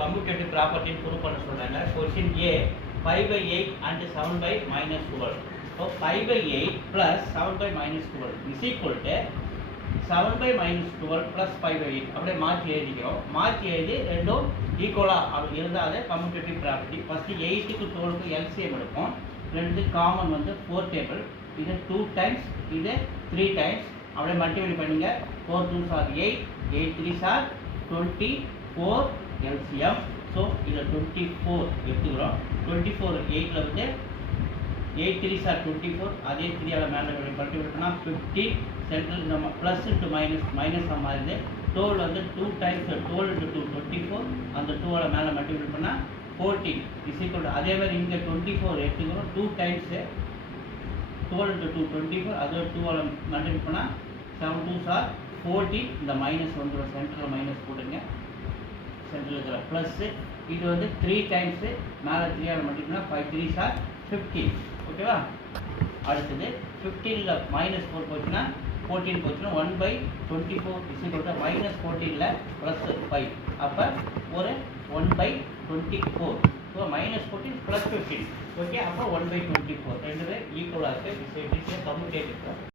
Commutative ப்ராப்பர்ட்டின்னு prove பண்ண சொல்கிறாங்க. Question A 5/8 and 7/-12. So 5/8 + 7/-12 is equal to 7/-12 + 5/8. அப்படியே மாற்றி எழுதிக்கிறோம். மாற்றி எழுதி ரெண்டும் ஈக்குவலாக அப்படி இருந்தாலே கம்யூட்டேட்டிவ் ப்ராப்பர்ட்டி. ஃபஸ்ட்டு 8க்கு 12க்கு எல்சிஎம் எடுப்போம். ரெண்டு காமன் வந்து 4 டேபிள். இது 2 டைம்ஸ், இது 3 டைம்ஸ். அப்படியே மல்டிப்ளை பண்ணுங்க. 4 2s are 8, 8 3s are 24 LCM. So இதை 24 எடுத்துக்கிறோம். 24 8ல் வந்து 8 3s are 24. அதே 3ஆல் மேலே மல்டிப்ளை பண்ணால் 50. சென்ட்ரல் நம்ம ப்ளஸ் இன்ட்டு மைனஸ் மாறுது. 12 வந்து 2 டைம்ஸ் 12 × 2 24. அந்த 2ஆல் மேலே மல்டிப்ளை பண்ணால் 14 இஸ் ஈக்குவல். அதே மாதிரி இங்கே 24 எடுத்துக்கிறோம். 2 டைம்ஸு 12 × 2 24. அதே 2ஆல் மல்டிப்ளை பண்ணால் 7 2s are 14. இந்த மைனஸ் வந்துடும். சென்டரில் மைனஸ் போடுங்க. சென்டரில் இருக்கிற ப்ளஸ்ஸு. இது வந்து 3 டைம்ஸு மேலே 3ஆல் மல்டிப்ளை பண்ணால் 5 3s are 15. ஓகேவா? அடுத்தது 15ல் -4 போச்சுன்னா 14 போச்சுன்னா 1/24 இஸ் ஈக்குவல் டு -14ல் +5. அப்போ ஒரு 1/24. ஸோ -14 + 15. ஓகே, அப்போ 1/24 ரெண்டுமே ஈக்குவலாக இருக்குது. Is commutative.